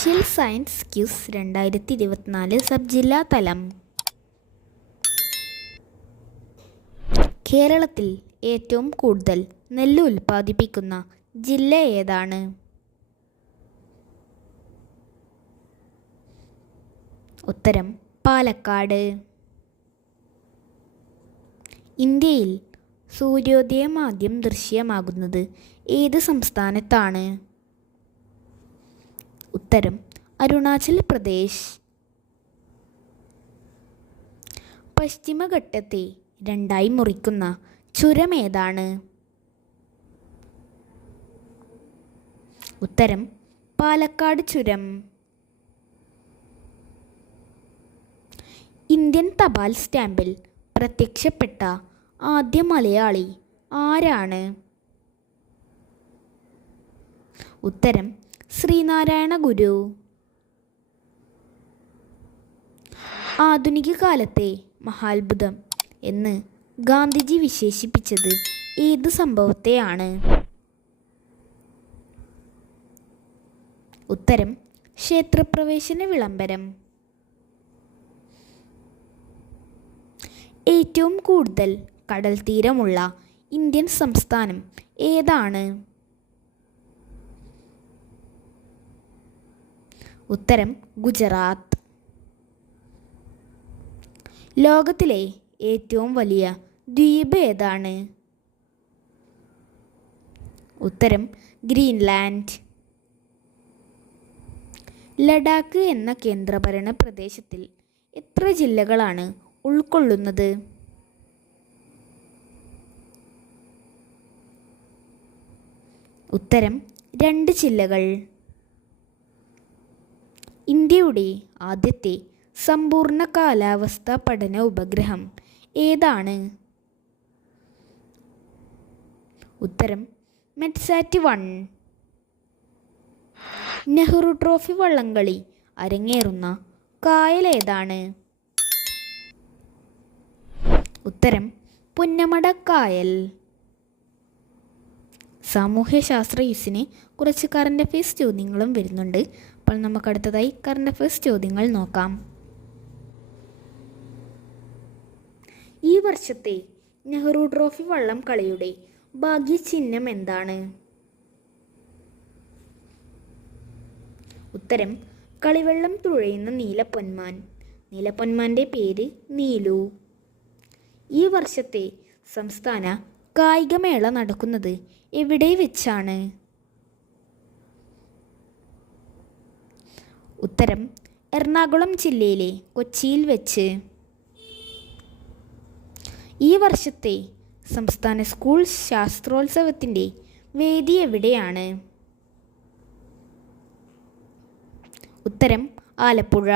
Social science quiz 2024 sub ജില്ലാ തലം. കേരളത്തിൽ ഏറ്റവും കൂടുതൽ നെല്ല് ഉൽപ്പാദിപ്പിക്കുന്ന ജില്ല ഏതാണ്? ഉത്തരം പാലക്കാട്. ഇന്ത്യയിൽ സൂര്യോദയം ആദ്യം ദൃശ്യമാകുന്നത് ഏത് സംസ്ഥാനത്താണ്? ഉത്തരം അരുണാചൽ പ്രദേശ്. പശ്ചിമഘട്ടത്തെ രണ്ടായി മുറിക്കുന്ന ചുരം ഏതാണ്? ഉത്തരം പാലക്കാട് ചുരം. ഇന്ത്യൻ തപാൽ സ്റ്റാമ്പിൽ പ്രത്യക്ഷപ്പെട്ട ആദ്യ മലയാളി ആരാണ്? ഉത്തരം ശ്രീനാരായണ ഗുരു. ആധുനിക കാലത്തെ മഹാത്ഭുതം എന്ന് ഗാന്ധിജി വിശേഷിപ്പിച്ചത് ഏത് സംഭവത്തെയാണ്? ഉത്തരം ക്ഷേത്രപ്രവേശന വിളംബരം. ഏറ്റവും കൂടുതൽ കടൽ തീരമുള്ള ഇന്ത്യൻ സംസ്ഥാനം ഏതാണ്? ഉത്തരം ഗുജറാത്ത്. ലോകത്തിലെ ഏറ്റവും വലിയ ദ്വീപ് ഏതാണ്? ഉത്തരം ഗ്രീൻലാൻഡ്. ലഡാക്ക് എന്ന കേന്ദ്രഭരണ പ്രദേശത്തിൽ എത്ര ജില്ലകളാണ് ഉൾക്കൊള്ളുന്നത്? ഉത്തരം 2 ജില്ലകൾ. ഇന്ത്യയുടെ ആദ്യത്തെ സമ്പൂർണ്ണ കാലാവസ്ഥാ പഠന ഉപഗ്രഹം ഏതാണ്? ഉത്തരം മെറ്റ്സാറ്റ് 1. നെഹ്റു ട്രോഫി വള്ളംകളി അരങ്ങേറുന്ന കായൽ ഏതാണ്? ഉത്തരം പുന്നമട കായൽ. സാമൂഹ്യശാസ്ത്ര യൂസിന് കുറച്ച് കറണ്ട് അഫയേഴ്സ് ചോദ്യങ്ങളും വരുന്നുണ്ട്. അപ്പോൾ നമുക്ക് അടുത്തതായി കറണ്ട് അഫയേഴ്സ് ചോദ്യങ്ങൾ നോക്കാം. ഈ വർഷത്തെ നെഹ്റു ട്രോഫി വള്ളം കളിയുടെ ഭാഗ്യചിഹ്നം എന്താണ്? ഉത്തരം കളിവെള്ളം തുഴയുന്ന നീലപ്പൊന്മാൻ. നീലപ്പൊന്മാൻ്റെ പേര് നീലു. ഈ വർഷത്തെ സംസ്ഥാന കായികമേള നടക്കുന്നത് എവിടെ വെച്ചാണ്? ഉത്തരം എറണാകുളം ജില്ലയിലെ കൊച്ചിയിൽ വെച്ച്. ഈ വർഷത്തെ സംസ്ഥാന സ്കൂൾ ശാസ്ത്രോത്സവത്തിൻ്റെ വേദി എവിടെയാണ്? ഉത്തരം ആലപ്പുഴ.